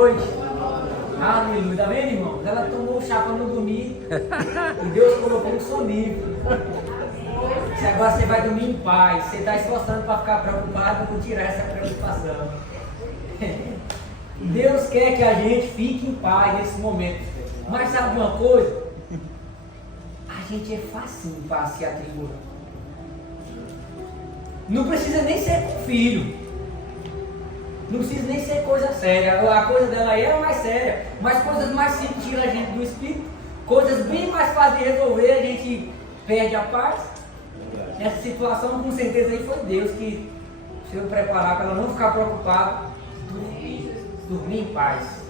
noite. Aleluia. Tá vendo, irmãos? Ela tomou o chá para não dormir e Deus colocou um sonífero. Agora você vai dormir em paz. Você está esforçando para ficar preocupado com tirar essa preocupação. Deus quer que a gente fique em paz nesse momento. Mas sabe uma coisa? A gente é facinho para se atribuir. Não precisa nem ser com filho. Não precisa nem ser coisa séria. A coisa dela aí é mais séria. Mas coisas mais simples tiram a gente do espírito. Coisas bem mais fáceis de resolver, a gente perde a paz. Nessa situação, com certeza, aí foi Deus que se eu preparar para ela não ficar preocupada, dormir em paz.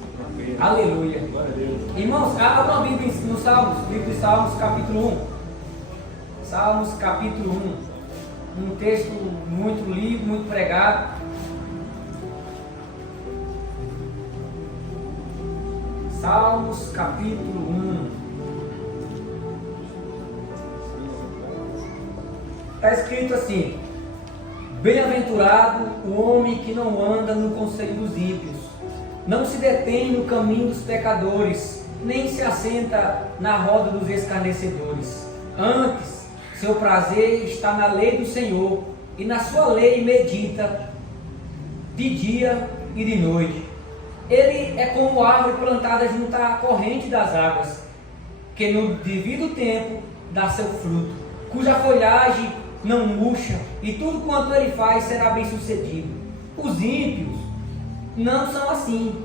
Aleluia. Irmãos, abra a Bíblia no Salmos, livro de Salmos, capítulo 1. Salmos, capítulo 1. Um texto muito lido, muito pregado. Salmos, capítulo 1. Está escrito assim: bem-aventurado o homem que não anda no conselho dos ímpios, não se detém no caminho dos pecadores, nem se assenta na roda dos escarnecedores. Antes, seu prazer está na lei do Senhor, e na sua lei medita de dia e de noite. Ele é como árvore plantada junto à corrente das águas, que no devido tempo dá seu fruto, cuja folhagem não murcha, e tudo quanto ele faz será bem sucedido. Os ímpios não são assim,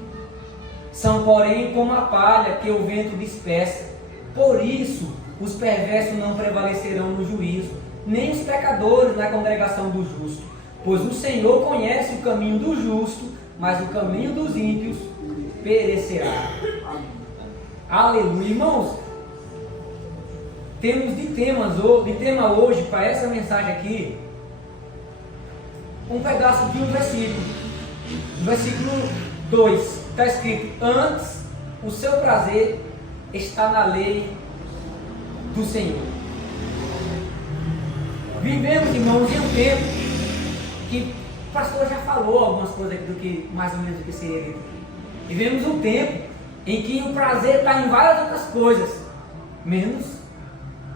são porém como a palha que o vento dispersa. Por isso os perversos não prevalecerão no juízo, nem os pecadores na congregação do justo. Pois o Senhor conhece o caminho do justo, mas o caminho dos ímpios perecerá. Aleluia. Irmãos, temos de tema hoje, para essa mensagem aqui, um pedaço de um versículo. No versículo 2, está escrito: antes o seu prazer está na lei do Senhor. Vivemos, irmãos, em um tempo que o pastor já falou algumas coisas aqui do que, mais ou menos, do que seria aqui. Vivemos um tempo em que o prazer está em várias outras coisas, menos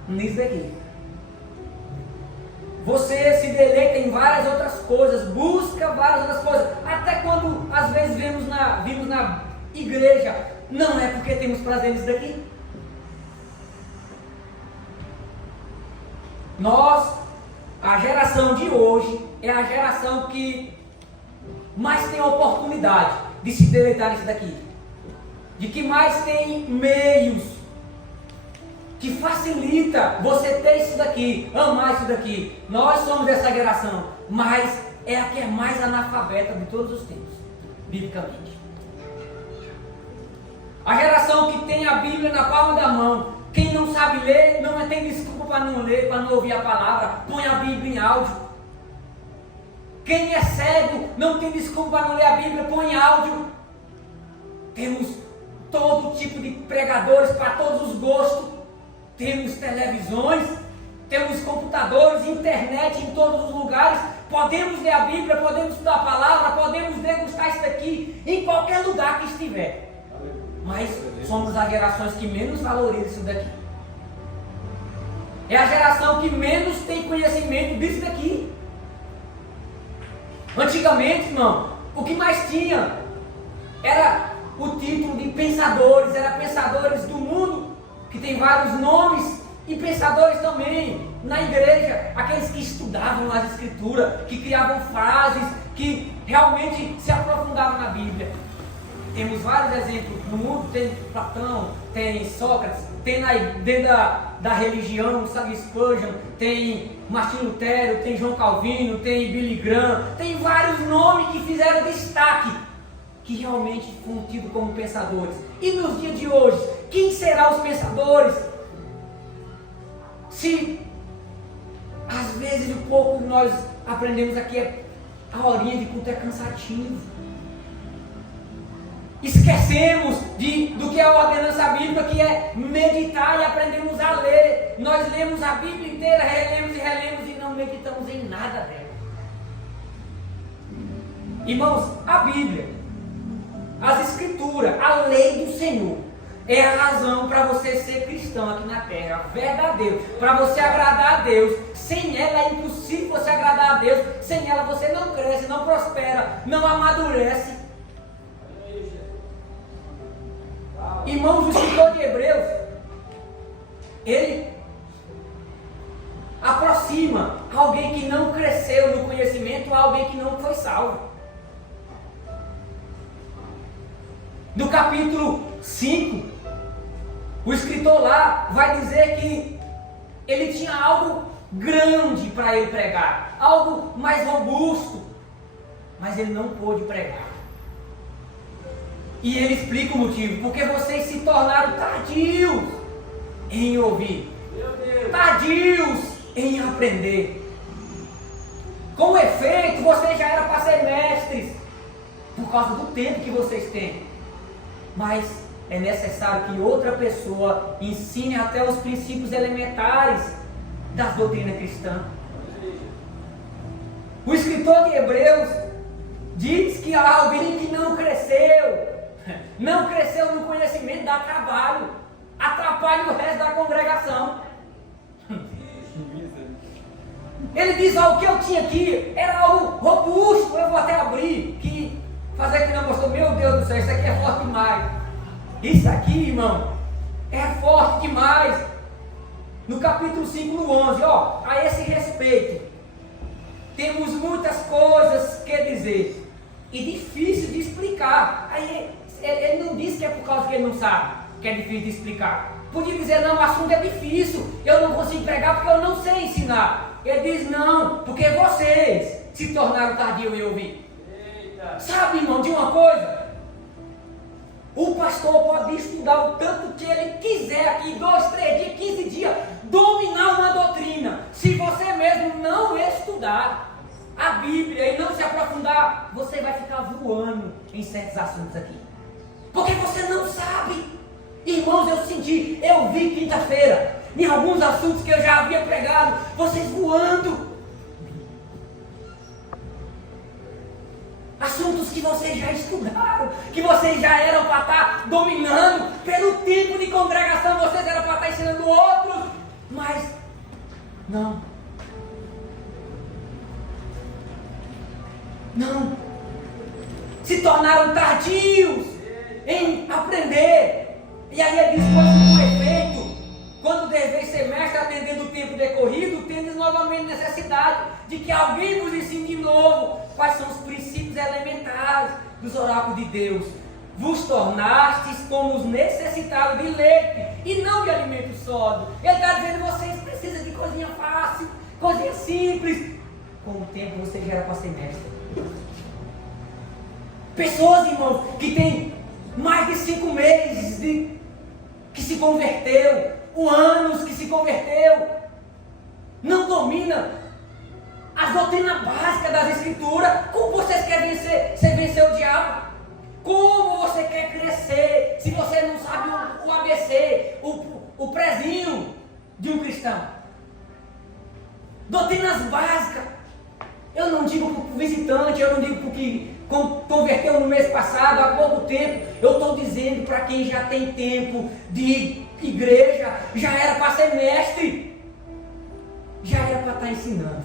nisso daqui. Você se deleita em várias outras coisas, busca várias outras coisas, até quando às vezes vimos na igreja, não é porque temos prazer nisso daqui. A geração de hoje é a geração que mais tem oportunidade de se deleitar nisso daqui, de que mais tem meios que facilita você ter isso daqui, amar isso daqui. Nós somos dessa geração, mas é a que é mais analfabeta de todos os tempos, biblicamente. A geração que tem a Bíblia na palma da mão. Quem não sabe ler, não tem desculpa para não ler, para não ouvir a palavra, põe a Bíblia em áudio. Quem é cego, não tem desculpa para não ler a Bíblia, põe em áudio. Temos todo tipo de pregadores para todos os gostos. Temos televisões, temos computadores, internet em todos os lugares. Podemos ler a Bíblia, podemos estudar a palavra, podemos degustar isso daqui em qualquer lugar que estiver. Mas somos as gerações que menos valorizam isso daqui. É a geração que menos tem conhecimento disso daqui. Antigamente, irmão, o que mais tinha era o título de pensadores, era pensadores do mundo, que tem vários nomes, e pensadores também na igreja, aqueles que estudavam as escrituras, que criavam frases, que realmente se aprofundavam na Bíblia. Temos vários exemplos no mundo, tem Platão, tem Sócrates, tem dentro da religião, sabe, Spurgeon, tem Martinho Lutero, tem João Calvino, tem Billy Graham, tem vários nomes que fizeram destaque, que realmente foram tidos como pensadores. E nos dias de hoje, quem serão os pensadores? Se às vezes o pouco que nós aprendemos aqui a horinha de culto é cansativo. Esquecemos do que é a ordenança bíblica, que é meditar e aprendemos a ler. Nós lemos a Bíblia inteira, relemos e não meditamos em nada dela. Irmãos, a Bíblia as Escrituras, a lei do Senhor, é a razão para você ser cristão aqui na terra, verdadeiro, para você agradar a Deus. Sem ela é impossível você agradar a Deus. Sem ela você não cresce, não prospera, não amadurece. Irmãos, o escritor de Hebreus, ele aproxima alguém que não cresceu no conhecimento a alguém que não foi salvo. No capítulo 5, o escritor lá vai dizer que ele tinha algo grande para ele pregar, algo mais robusto, mas ele não pôde pregar. E ele explica o motivo: porque vocês se tornaram tardios em ouvir, tardios em aprender. Com efeito, vocês já eram para ser mestres, por causa do tempo que vocês têm. Mas é necessário que outra pessoa ensine até os princípios elementares das doutrinas cristãs. O escritor de Hebreus diz que há alguém que não cresceu no conhecimento, dá trabalho, atrapalha o resto da congregação. Ele diz: ó, o que eu tinha aqui era algo robusto. Eu vou até abrir, que fazer aqui não gostou. Meu Deus do céu, isso aqui é forte demais. Isso aqui, irmão, é forte demais. No capítulo 5, no 11, ó, a esse respeito, temos muitas coisas que dizer e difícil de explicar. Aí ele não diz que é por causa que ele não sabe, que é difícil de explicar. Podia dizer: não, o assunto é difícil, eu não consigo pregar porque eu não sei ensinar. Ele diz: não, porque vocês se tornaram tardios em ouvir. Eita. Sabe, irmão, de uma coisa? O pastor pode estudar o tanto que ele quiser aqui, 2, 3 dias, 15 dias, dominar uma doutrina. Se você mesmo não estudar a Bíblia e não se aprofundar, você vai ficar voando em certos assuntos aqui. Porque você não sabe. Irmãos, eu vi quinta-feira, em alguns assuntos que eu já havia pregado, vocês voando. Assuntos que vocês já estudaram, que vocês já eram para estar dominando. Pelo tempo de congregação, vocês eram para estar ensinando outros. Mas, não. Se tornaram tardios em aprender. E aí ele diz: pois com efeito, quando deveis ser mestre, atendendo o tempo decorrido, tendes novamente necessidade de que alguém vos ensine de novo quais são os princípios elementares dos oráculos de Deus. Vos tornastes como os necessitados de leite e não de alimento sólido. Ele está dizendo: vocês precisam de coisinha fácil, coisinha simples. Com o tempo você já era para ser mestre. Pessoas, irmãos, que têm mais de 5 meses que se converteu, anos que se converteu, não domina as doutrinas básicas das Escrituras. Como vocês querem vencer o diabo? Como você quer crescer se você não sabe o ABC, o prezinho de um cristão? Doutrinas básicas. Eu não digo para o visitante, eu não digo para o que converteu no mês passado, há pouco tempo. Eu estou dizendo para quem já tem tempo de igreja, já era para ser mestre, já era para estar ensinando.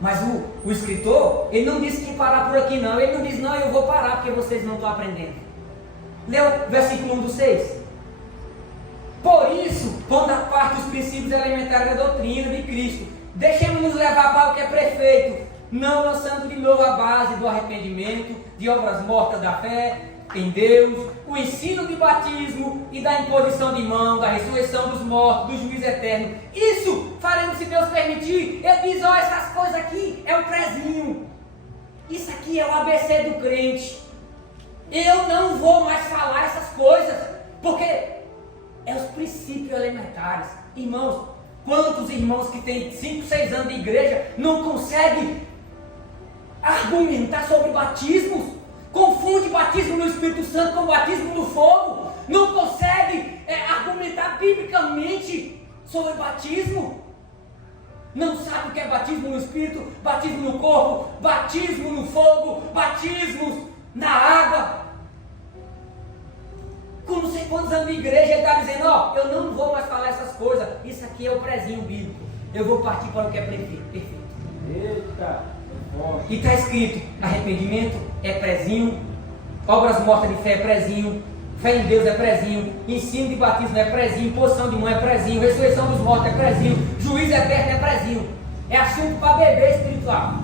Mas o escritor, ele não disse que parar por aqui não. Ele não diz: não, eu vou parar porque vocês não estão aprendendo. Lê o versículo 1 do 6. Por isso, pondo à parte os princípios elementares da doutrina de Cristo, deixemos-nos levar para o que é perfeito, não lançando de novo a base do arrependimento, de obras mortas da fé em Deus, o ensino de batismo e da imposição de mão, da ressurreição dos mortos, do juízo eterno. Isso faremos se Deus permitir. Ele diz: ó, essas coisas aqui é um prezinho. Isso aqui é o ABC do crente. Eu não vou mais falar essas coisas, porque é os princípios elementares. Irmãos, quantos irmãos que têm 5, 6 anos de igreja não conseguem argumentar sobre batismos? Confunde batismo no Espírito Santo com batismo no fogo. Não consegue argumentar biblicamente sobre batismo. Não sabe o que é batismo no Espírito, batismo no corpo, batismo no fogo, batismo na água. quantos anos de igreja, ele está dizendo, ó, eu não vou mais falar essas coisas, isso aqui é o prezinho bíblico, eu vou partir para o que é perfeito. Eita! E está escrito, arrependimento é prezinho, obras mortas de fé é prezinho, fé em Deus é prezinho, ensino de batismo é prezinho, imposição de mão é prezinho, ressurreição dos mortos é prezinho, juízo eterno é prezinho. É assunto para bebê espiritual.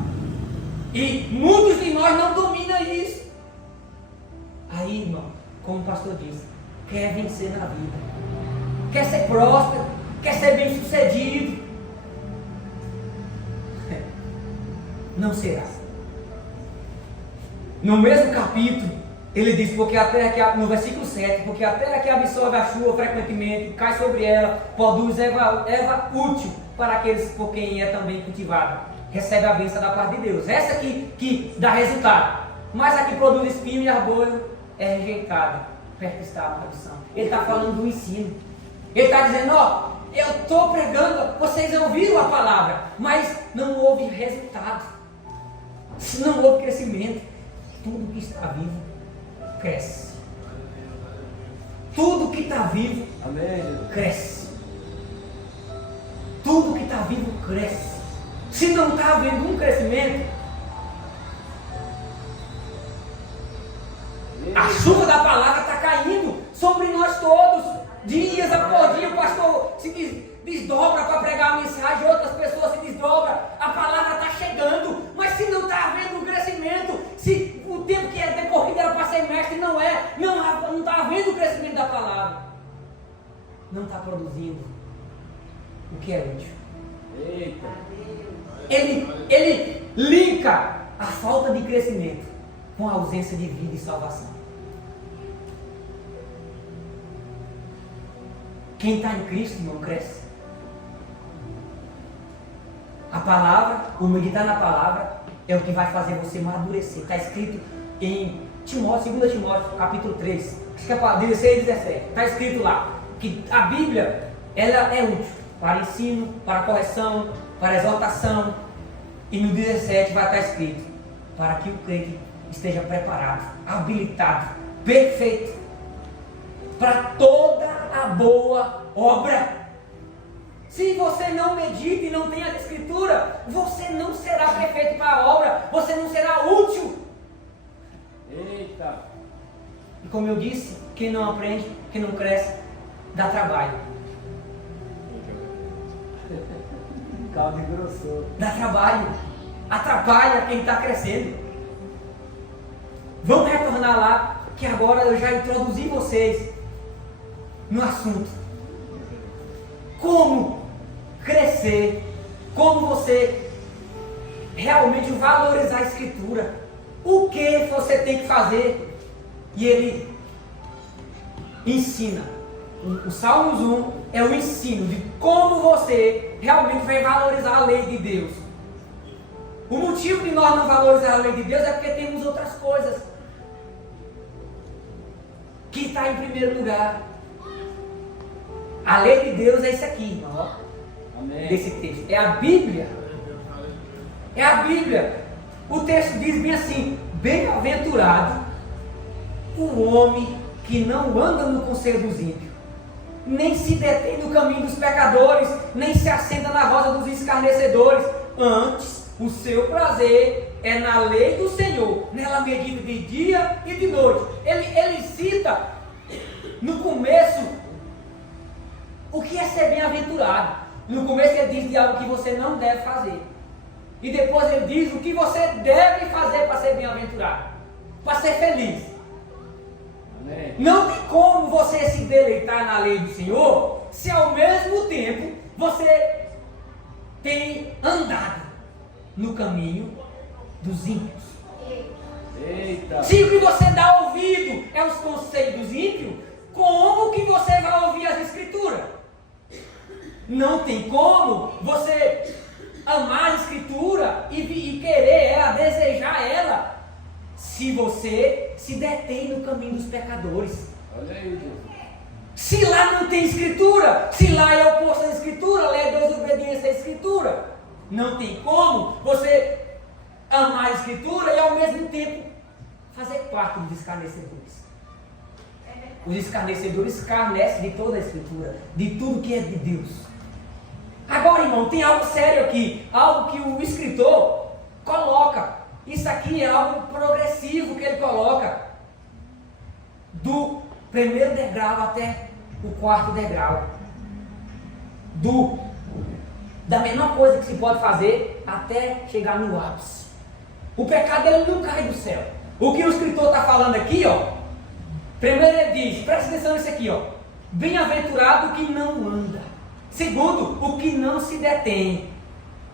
E muitos de nós não dominam isso. Aí, irmão, como o pastor disse, quer vencer na vida, quer ser próspero, quer ser bem sucedido. Não será. No mesmo capítulo, ele diz, porque a terra que, no versículo 7, porque a terra que absorve a chuva frequentemente, cai sobre ela, produz erva útil para aqueles por quem é também cultivada. Recebe a bênção da parte de Deus. Essa aqui que dá resultado. Mas a que produz espinho e arbolho é rejeitada. Perto está a maldição. Ele está falando do ensino. Ele está dizendo, ó, eu estou pregando, vocês ouviram a palavra, mas não houve resultado. Não houve crescimento. Tudo que está vivo cresce. Tudo que está vivo cresce. Tudo que está vivo cresce. Se não está havendo um crescimento, a chuva da palavra está caindo sobre nós todos. Dias após dia o pastor se desdobra para pregar a mensagem, outras pessoas se desdobram, a palavra está chegando, mas se não está havendo um crescimento, se o tempo que é decorrido era para ser mestre, não está havendo o crescimento da palavra, não está produzindo o que é útil. Eita! Ele linka a falta de crescimento com a ausência de vida e salvação. Quem está em Cristo, irmão, cresce. A palavra, o meditar na palavra, é o que vai fazer você amadurecer. Está escrito em Timóteo, 2 Timóteo, capítulo 3, acho que é para 16 e 17. Está escrito lá que a Bíblia, ela é útil para ensino, para correção, para exaltação. E no 17 vai estar escrito, para que o crente esteja preparado, habilitado, perfeito, para toda a boa obra. Se você não medita e não tem a escritura, você não será perfeito para a obra, você não será útil. Eita! E como eu disse, quem não aprende, quem não cresce, dá trabalho. Calma e grossou. Dá trabalho, atrapalha quem está crescendo. Vamos retornar lá, que agora eu já introduzi vocês no assunto. Como crescer, como você realmente valorizar a escritura, o que você tem que fazer. E ele ensina. O Salmos 1 é o ensino de como você realmente vai valorizar a lei de Deus. O motivo de nós não valorizar a lei de Deus é porque temos outras coisas que está em primeiro lugar. A lei de Deus é isso aqui, irmão. Amém. Desse texto. É a Bíblia. É a Bíblia. O texto diz bem assim: bem-aventurado o homem que não anda no conselho dos ímpios, nem se detém no caminho dos pecadores, nem se assenta na roda dos escarnecedores. Antes, o seu prazer é na lei do Senhor, nela medita de dia e de noite. Ele cita no começo o que é ser bem-aventurado. No começo ele diz de algo que você não deve fazer, e depois ele diz o que você deve fazer para ser bem-aventurado, para ser feliz. Amém. Não tem como você se deleitar na lei do Senhor se ao mesmo tempo você tem andado no caminho dos ímpios. Eita! Se o que você dá ouvido é os conselhos dos ímpios, como que você vai ouvir as escrituras? Não tem como você amar a escritura e querer ela, desejar ela, se você se detém no caminho dos pecadores. Olha aí, Jesus. Se lá não tem escritura, se lá é oposto à escritura, lá é desobediência à escritura, não tem como você amar a escritura e ao mesmo tempo fazer parte dos escarnecedores. Os escarnecedores escarnecem de toda a Escritura, de tudo que é de Deus. Agora, irmão, tem algo sério aqui, algo que o escritor coloca. Isso aqui é algo progressivo que ele coloca. Do primeiro degrau até o quarto degrau. Da menor coisa que se pode fazer até chegar no ápice. O pecado ele não cai do céu. O que o escritor está falando aqui, ó. Primeiro ele diz, presta atenção nisso aqui, ó. Bem-aventurado o que não anda. Segundo, o que não se detém.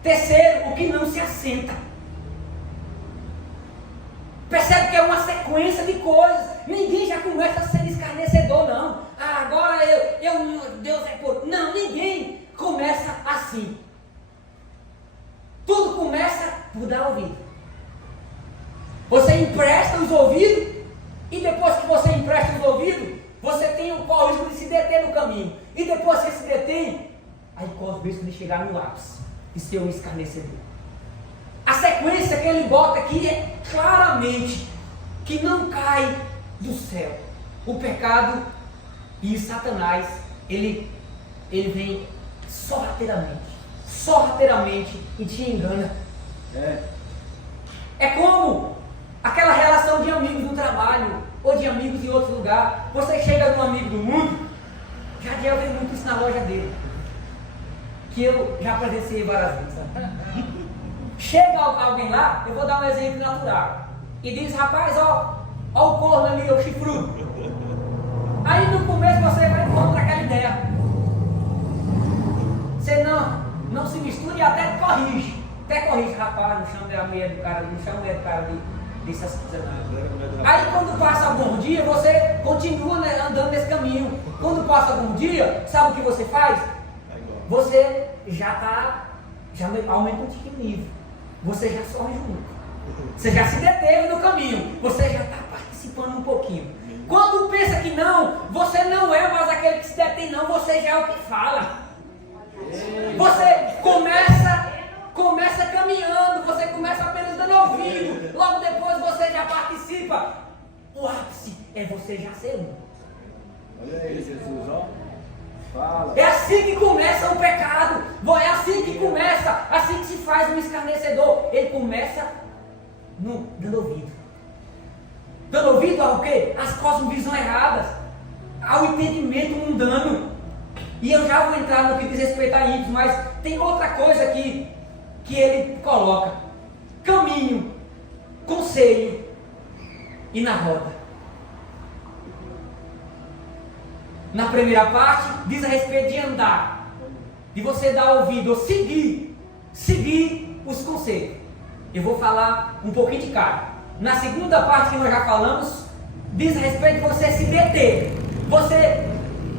Terceiro, o que não se assenta. Percebe que é uma sequência de coisas. Ninguém já começa a ser escarnecedor, não. Ah, agora Deus é por... Não, ninguém começa assim. Tudo começa por dar ouvido. Você empresta os ouvidos, e depois que você empresta os ouvidos, você tem o risco de se deter no caminho. E depois que se detém, aí corre o risco de chegar no ápice e ser um escarnecedor. A sequência que ele bota aqui é claramente que não cai do céu. O pecado e Satanás, ele vem sorrateiramente e te engana. É como aquela relação de amigos no trabalho ou de amigos em outro lugar. Você chega num amigo do mundo, já vi muito isso na loja dele, que eu já presenciei várias vezes. Chega alguém lá, eu vou dar um exemplo natural, e diz, rapaz, ó o corno ali, o chifrudo. Aí no começo você vai contra aquela ideia. Você não se mistura e até corrige. Rapaz, não chama a mulher do cara, não chama a mulher do cara desse assassinato. Aí quando passa algum dia, você continua andando nesse caminho. Quando passa algum dia, sabe o que você faz? Você já aumenta um pouquinho o nível. Você já sorri junto. Você já se deteve no caminho. Você já está participando um pouquinho. Quando pensa que não, você não é mais aquele que se detém, não. Você já é o que fala. Você começa caminhando. Você começa apenas dando ouvido. Logo depois você já participa. O ápice é você já ser um. Olha aí, Jesus, ó. Fala. É assim que começa o pecado. É assim que começa. Assim que se faz um escarnecedor. Ele começa dando ouvido. Dando ouvido ao quê? Às cosmovisões erradas. Ao entendimento mundano. E eu já vou entrar no que diz respeito a ímpios, mas tem outra coisa aqui que ele coloca. Caminho, conselho e na roda. Na primeira parte, diz a respeito de andar, de você dar ouvido, ou seguir os conselhos. Eu vou falar um pouquinho de cada. Na segunda parte que nós já falamos, diz a respeito de você se deter. Você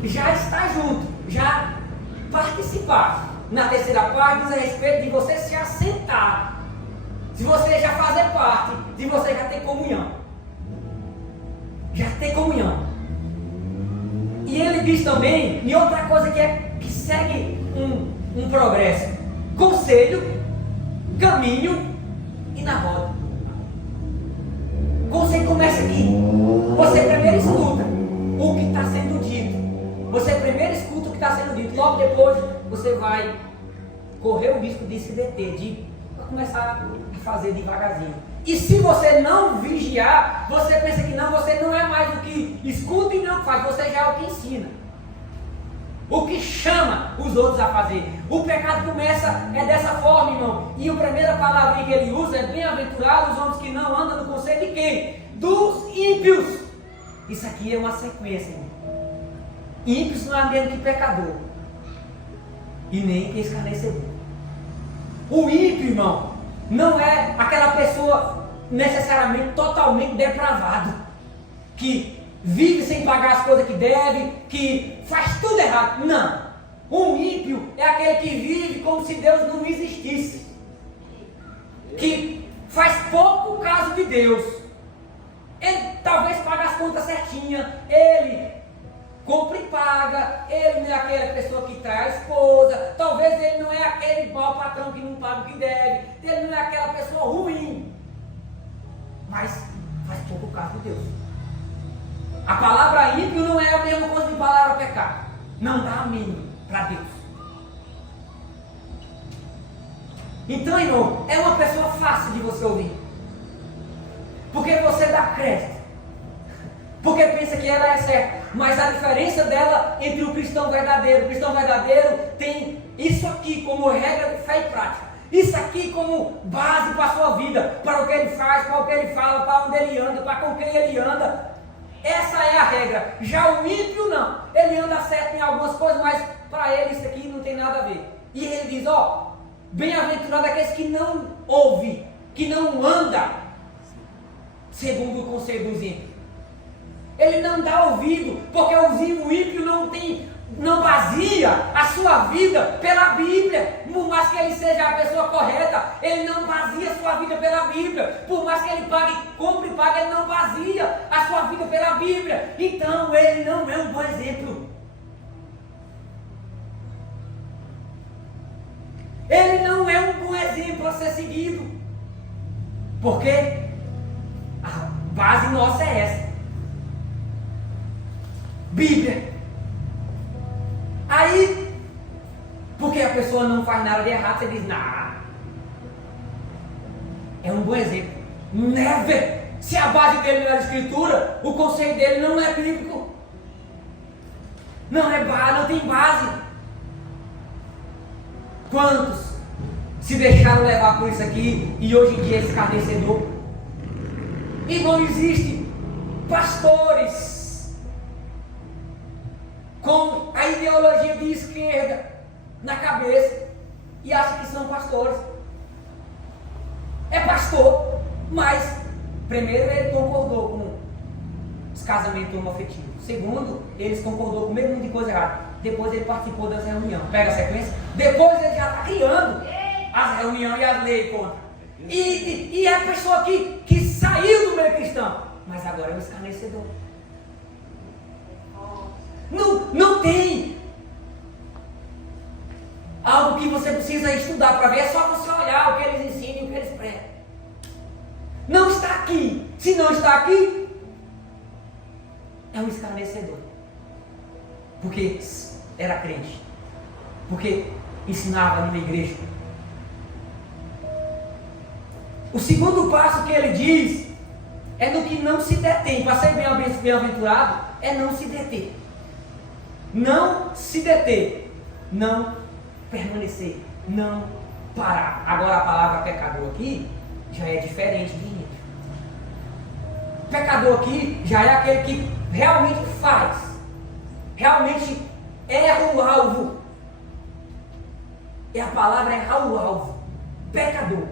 já está junto, já participar. Na terceira parte, diz a respeito de você se assentar. Se você já fazer parte, de você já ter comunhão. Já ter comunhão. E ele diz também, e outra coisa que segue um progresso: conselho, caminho e na roda. Conselho começa aqui. Você primeiro escuta o que está sendo dito. Você primeiro escuta o que está sendo dito. Logo depois você vai correr o risco de se deter, de começar a fazer devagarzinho. E se você não vigiar, você pensa que não, você não é mais o que escuta e não faz, você já é o que ensina. O que chama os outros a fazer. O pecado começa dessa forma, irmão. E a primeira palavra que ele usa é bem-aventurados os homens que não andam no conselho de quem? Dos ímpios. Isso aqui é uma sequência, irmão. Ímpios não é mesmo que pecador. E nem que escarnecedor. O ímpio, irmão, não é aquela pessoa necessariamente totalmente depravado, que vive sem pagar as coisas que deve, que faz tudo errado. Não. Um ímpio é aquele que vive como se Deus não existisse, que faz pouco caso de Deus. Ele talvez paga as contas certinhas, ele compra e paga, ele não é aquela pessoa que traz a esposa, talvez ele não é aquele mau patrão que não paga o que deve, ele não é aquela pessoa ruim, mas faz pouco caso de Deus. A palavra ímpio não é ouvindo palavra pecado. Não dá a mínima para Deus. Então, irmão, é uma pessoa fácil de você ouvir. Porque você dá crédito. Porque pensa que ela é certa. Mas a diferença dela entre o cristão verdadeiro tem isso aqui como regra de fé e prática. Isso aqui como base para a sua vida, para o que ele faz, para o que ele fala, para onde ele anda, para com quem ele anda. Essa é a regra. Já o ímpio não. Ele anda certo em algumas coisas, mas para ele isso aqui não tem nada a ver. E ele diz, bem-aventurado aqueles que não ouvem, que não anda segundo o conselho dos ímpios. Ele não dá ouvido, porque o ímpio não baseia a sua vida pela Bíblia. Por mais que ele seja a pessoa correta, ele não baseia a sua vida pela Bíblia. Por mais que ele compre e pague, ele não baseia a sua vida pela Bíblia. Então ele não é um bom exemplo. Ele não é um bom exemplo a ser seguido. Porque a base nossa é essa. Bíblia. Aí, porque a pessoa não faz nada de errado, você diz, é um bom exemplo. Never! Se a base dele não é a escritura, o conselho dele não é bíblico. Não tem base. Quantos se deixaram levar por isso aqui e hoje em dia é escarnecedor? E não existe pastores com a ideologia de esquerda na cabeça e acha que são pastores. É pastor, mas primeiro ele concordou com os casamentos homoafetivos. Segundo, ele concordou com o mesmo de coisa errada. Depois ele participou das reuniões. Pega a sequência. Depois ele já está criando as reuniões e as leis contra. E é a pessoa que saiu do meio cristão, mas agora é um escarnecedor. Não tem algo que você precisa estudar para ver, é só você olhar o que eles ensinam e o que eles pregam. Não está aqui. Se não está aqui, é um escarnecedor. Porque era crente. Porque ensinava numa igreja. O segundo passo que ele diz é no que não se detém. Para ser bem-aventurado é não se deter. Não se deter, não permanecer, não parar. Agora a palavra pecador aqui já é diferente de ímpio. Pecador aqui já é aquele que realmente faz, realmente erra o alvo. E a palavra é errar o alvo. Pecador.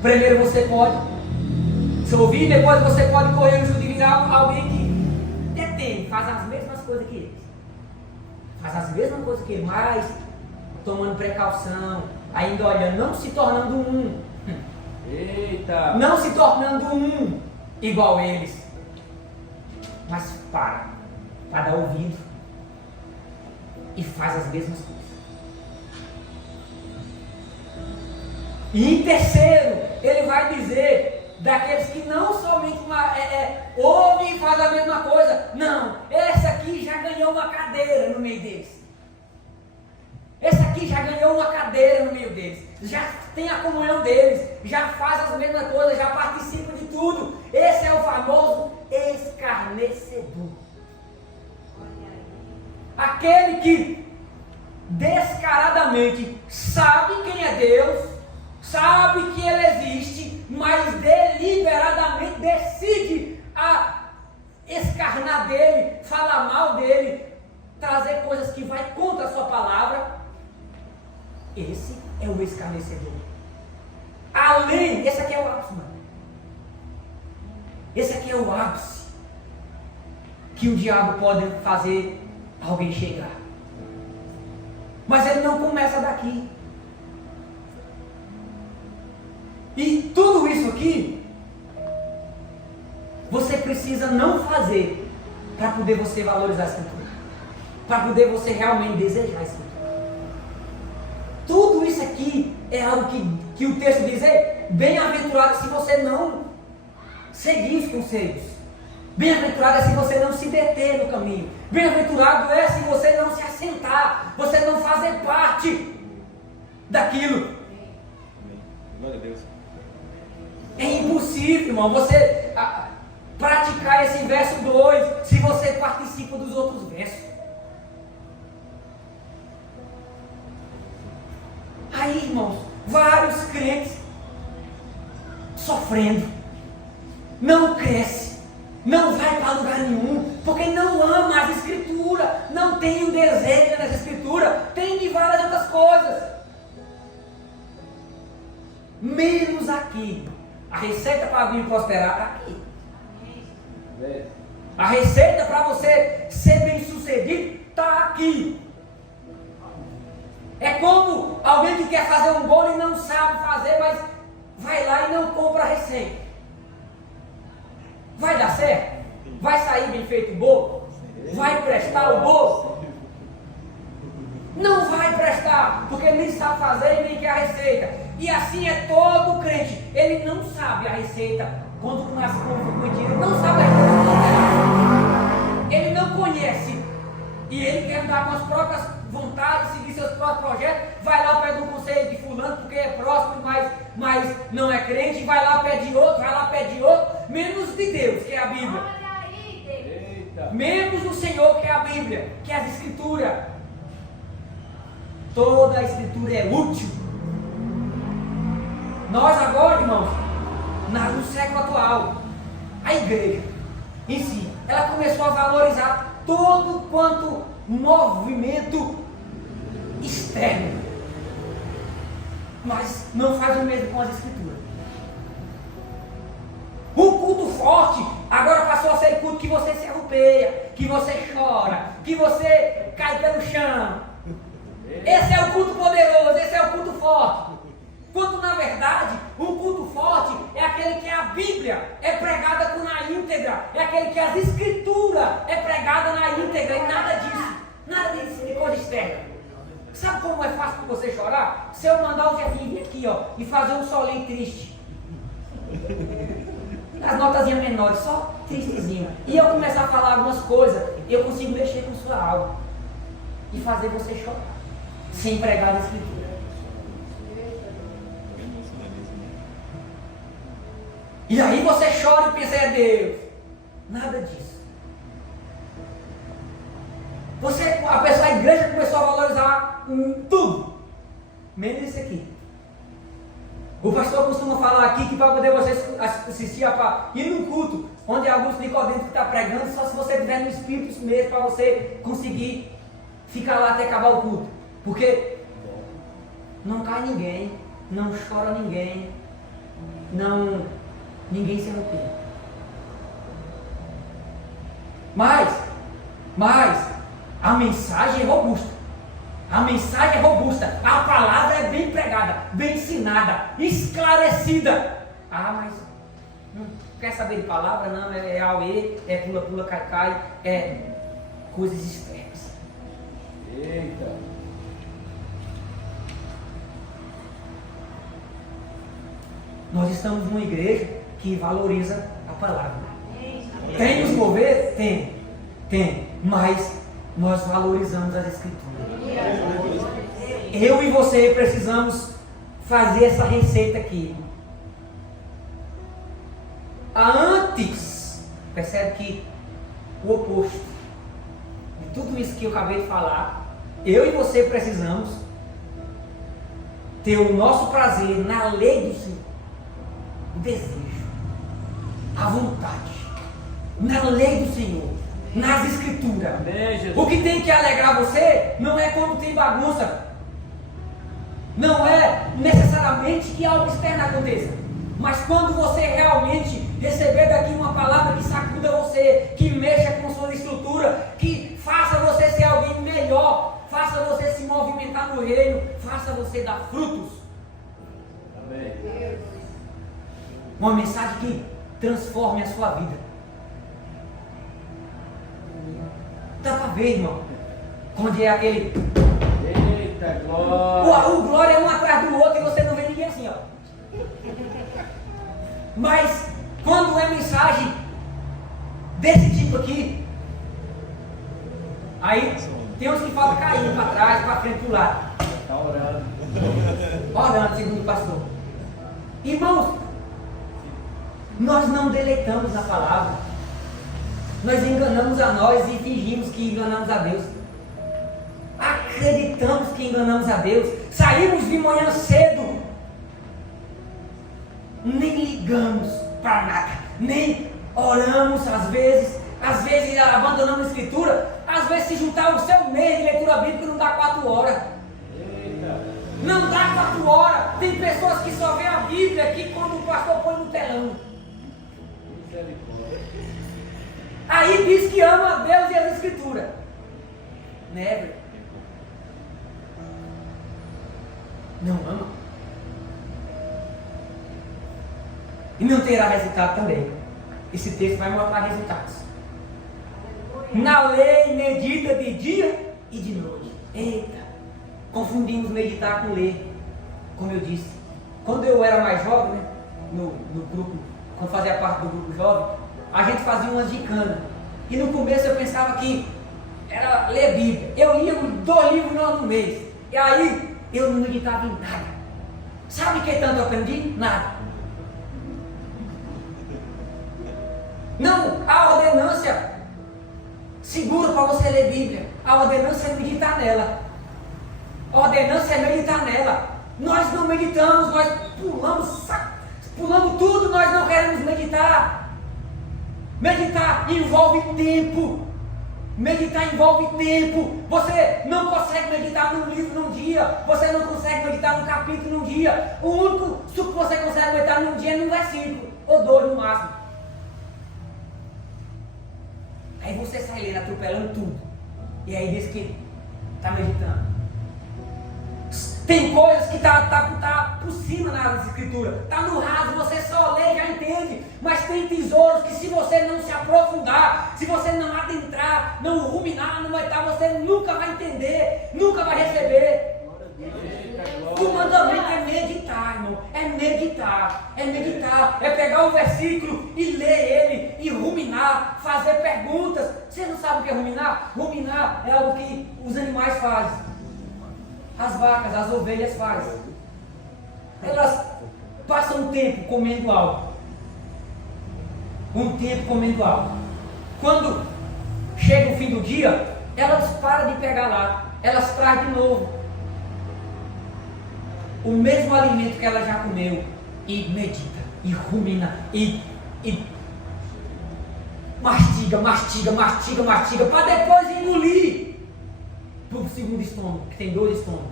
Primeiro você pode se ouvir, depois você pode correr o risco de virar alguém que detém, faz as mesmas coisas que eles. Mas tomando precaução, ainda olhando, não se tornando um. Eita! Não se tornando um igual eles. Mas para dar ouvido e faz as mesmas coisas. E em terceiro, ele vai dizer daqueles que não somente ouvem e fazem a mesma coisa. Não, esse aqui já ganhou uma cadeira no meio deles. Já tem a comunhão deles, já faz as mesmas coisas, já participa de tudo. Esse é o famoso escarnecedor. Aquele que descaradamente sabe quem é Deus, sabe que Ele existe, mas deliberadamente decide escarnar dele, falar mal dele, trazer coisas que vai contra a sua palavra. Esse é o escarnecedor. Esse aqui é o ápice, mano. Esse aqui é o ápice que o diabo pode fazer alguém chegar. Mas ele não começa daqui. E tudo isso aqui você precisa não fazer para poder você valorizar a Escritura, para poder você realmente desejar a Escritura. Tudo isso aqui é algo que o texto diz, bem-aventurado se você não seguir os conselhos. Bem-aventurado é se você não se deter no caminho. Bem-aventurado é se você não se assentar, você não fazer parte daquilo. Glória a Deus. É impossível, irmão, você praticar esse verso 2 se você participa dos outros versos. Aí, irmãos, vários crentes sofrendo, não cresce, não vai para lugar nenhum, porque não ama as escrituras, não tem o desejo das escrituras, tem de várias outras coisas, menos aqui. A receita para vir prosperar está aqui. A receita para você ser bem sucedido está aqui. É como alguém que quer fazer um bolo e não sabe fazer, mas vai lá e não compra a receita. Vai dar certo? Vai sair bem feito o bolo? Vai prestar o bolo? Não vai prestar, porque nem sabe fazer e nem quer a receita. E assim é todo crente. Ele não sabe a receita. Quando nasce com mentira, ele não sabe a receita. Ele não conhece. E ele quer andar com as próprias vontades, seguir seus próprios projetos. Vai lá, pede um conselho de fulano, porque é próximo, mas não é crente. Vai lá, pede outro, vai lá, pede outro. Menos de Deus, que é a Bíblia. Menos do Senhor, que é a Bíblia, que é as Escrituras. Toda a Escritura é útil. Nós agora, irmãos, no século atual, a igreja em si, ela começou a valorizar todo quanto movimento externo, mas não faz o mesmo com as Escrituras. O culto forte agora passou a ser culto que você se arrupeia, que você chora, que você cai pelo chão. Esse é o culto poderoso, esse é o culto forte. Quando na verdade o culto forte é aquele que a Bíblia é pregada na íntegra, é aquele que as Escrituras é pregada na íntegra, e nada disso de coisa externa. Sabe como é fácil para você chorar? Se eu mandar o Jefinho vir aqui, ó, e fazer um solinho triste, as notazinhas menores, só tristezinha, e eu começar a falar algumas coisas, eu consigo mexer com sua alma e fazer você chorar, sem pregar a Escritura. E aí você chora e pensa, é Deus. Nada disso. A igreja começou a valorizar tudo, menos isso aqui. O pastor costuma falar aqui que para poder você assistir a ir num culto, onde Augusto Nicodemo está pregando, só se você estiver no Espírito mesmo, para você conseguir ficar lá até acabar o culto. Porque não cai ninguém, não chora ninguém, ninguém se arrepende. Mas a mensagem é robusta. A mensagem é robusta. A palavra é bem pregada, bem ensinada, esclarecida. Mas não quer saber de palavra? Não, é auê, é pula, cai, é coisas externas. Eita. Nós estamos numa igreja que valoriza a palavra. Tem nos mover? Tem. Mas nós valorizamos as Escrituras. Eu e você precisamos fazer essa receita aqui. Antes, percebe que o oposto de tudo isso que eu acabei de falar, eu e você precisamos ter o nosso prazer na lei do Senhor. O desejo, a vontade, na lei do Senhor, nas Escrituras. O que tem que alegrar você não é quando tem bagunça, não é necessariamente que algo externo aconteça, mas quando você realmente receber daqui uma palavra que sacuda você, que mexa com sua estrutura, que faça você ser alguém melhor, faça você se movimentar no reino, faça você dar frutos. Amém. Uma mensagem que transforme a sua vida. Dá para ver, irmão, onde é aquele... Eita, glória! O glória é um atrás do outro e você não vê ninguém assim, ó. Mas, quando é mensagem desse tipo aqui. Aí tem uns que faltam caindo para trás, para frente, para o lado. Está orando. Orando, segundo o pastor. Irmãos, nós não deleitamos na palavra. Nós enganamos a nós e fingimos que enganamos a Deus. Acreditamos que enganamos a Deus. Saímos de manhã cedo. Nem ligamos para nada. Nem oramos às vezes abandonamos a escritura. Às vezes se juntar o seu mês de leitura bíblica não dá 4 horas. Não dá 4 horas. Tem pessoas que só veem a Bíblia aqui quando o pastor põe no telão. Aí diz que ama a Deus e as escrituras. Never. Não ama. E não terá resultado também. Esse texto vai mostrar resultados. Na lei medita de dia e de noite. Eita, confundimos meditar com ler. Como eu disse, quando eu era mais jovem, né, no grupo, quando fazia parte do grupo jovem, a gente fazia umas gincana. E no começo eu pensava que era ler Bíblia. Eu lia 2 livros no mês. E aí eu não meditava em nada. Sabe o que tanto eu aprendi? Nada. Não, a ordenância segura para você ler Bíblia. A ordenância é meditar nela. A ordenância é meditar nela. Nós não meditamos, nós pulamos tudo, nós não queremos meditar. Meditar envolve tempo. Meditar envolve tempo. Você não consegue meditar num livro num dia. Você não consegue meditar num capítulo num dia. O único que você consegue meditar num dia é num versículo, ou 2 no máximo. Aí você sai lendo, atropelando tudo. E aí diz que está meditando. Tem coisas que está por cima na escritura. Está no raso, você só lê e já entende. Mas tem tesouros que se você não se aprofundar, se você não adentrar, não ruminar, não meditar, você nunca vai entender, nunca vai receber. O mandamento é meditar, irmão. É meditar. É meditar. É pegar o versículo e ler ele. E ruminar. Fazer perguntas. Você não sabe o que é ruminar? Ruminar é algo que os animais fazem. As vacas, as ovelhas fazem. Elas passam um tempo comendo algo. Quando chega o fim do dia, elas param de pegar lá. Elas trazem de novo o mesmo alimento que ela já comeu, e medita, e rumina, e mastiga, para depois engolir para o segundo estômago, que tem 2 estômagos.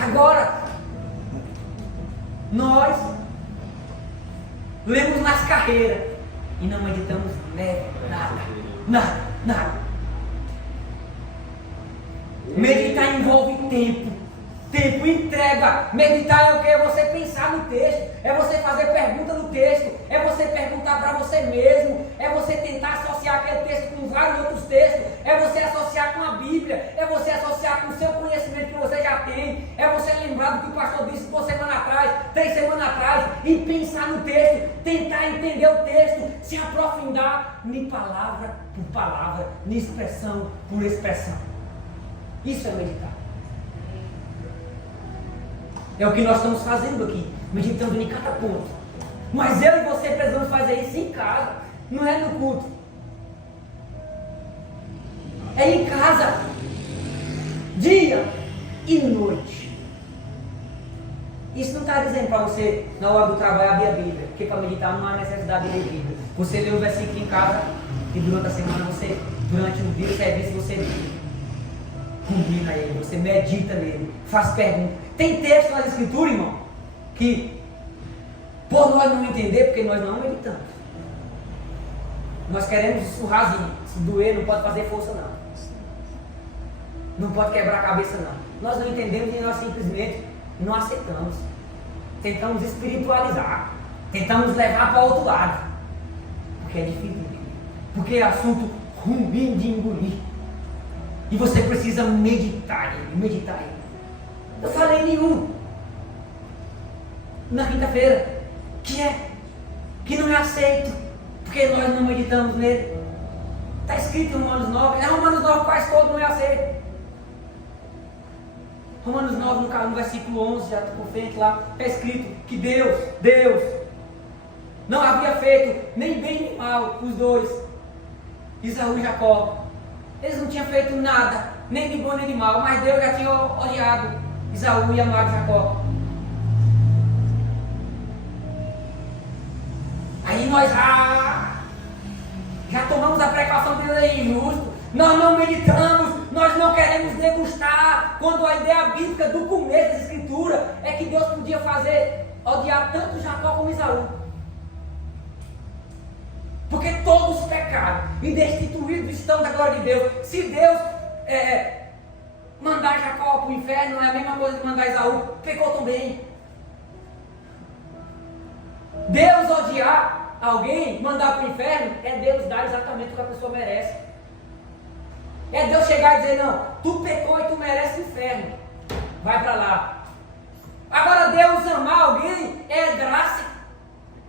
Agora, nós lemos nas carreiras e não meditamos nada. Meditar envolve tempo, entrega. Meditar é o que? É você pensar no texto, é você fazer pergunta no texto, é você perguntar para você mesmo, é você tentar associar aquele texto com vários outros textos, é você associar com a Bíblia, é você associar com o seu conhecimento que você já tem, é você lembrar do que o pastor disse 2 semanas atrás, 3 semanas atrás, e pensar no texto, tentar entender o texto, se aprofundar em palavra por palavra, em expressão por expressão. Isso é meditar. É o que nós estamos fazendo aqui, meditando em cada ponto. Mas eu e você precisamos fazer isso em casa, não é no culto. É em casa, dia e noite. Isso não está dizendo para você, na hora do trabalho, abrir a Bíblia, porque para meditar não há necessidade de ler Bíblia. Você lê o versículo em casa e durante a semana, durante o dia do serviço, você rumina ele, você medita nele, faz perguntas. Tem texto nas escrituras, irmão, que por nós não entender, porque nós não meditamos. Nós queremos isso rasinho. Se doer, não pode fazer força não. Não pode quebrar a cabeça não. Nós não entendemos e nós simplesmente não aceitamos. Tentamos espiritualizar. Tentamos levar para o outro lado. Porque é difícil. Porque é assunto ruim de engolir. E você precisa meditar ele. Eu falei nenhum. na quinta-feira, que não é aceito, porque nós não meditamos nele. Está escrito em Romanos 9, Romanos 9 quase todo não é aceito. Romanos 9, no versículo 11, já por frente lá, está escrito que Deus, não havia feito nem bem nem mal, os dois, Isaú e Jacó. Eles não tinham feito nada, nem de bom nem de mal, mas Deus já tinha odiado Isaú e amado Jacó. Aí nós já tomamos a precaução de Deus é injusto, nós não meditamos, nós não queremos degustar, quando a ideia bíblica do começo da Escritura é que Deus podia odiar tanto Jacó como Isaú. Porque todos pecaram e destituídos estão da glória de Deus. Se Deus mandar Jacó para o inferno, não é a mesma coisa que mandar Isaú, pecou também. Deus odiar alguém, mandar para o inferno, é Deus dar exatamente o que a pessoa merece. É Deus chegar e dizer, não, tu pecou e tu merece o inferno, vai para lá. Agora Deus amar alguém é graça.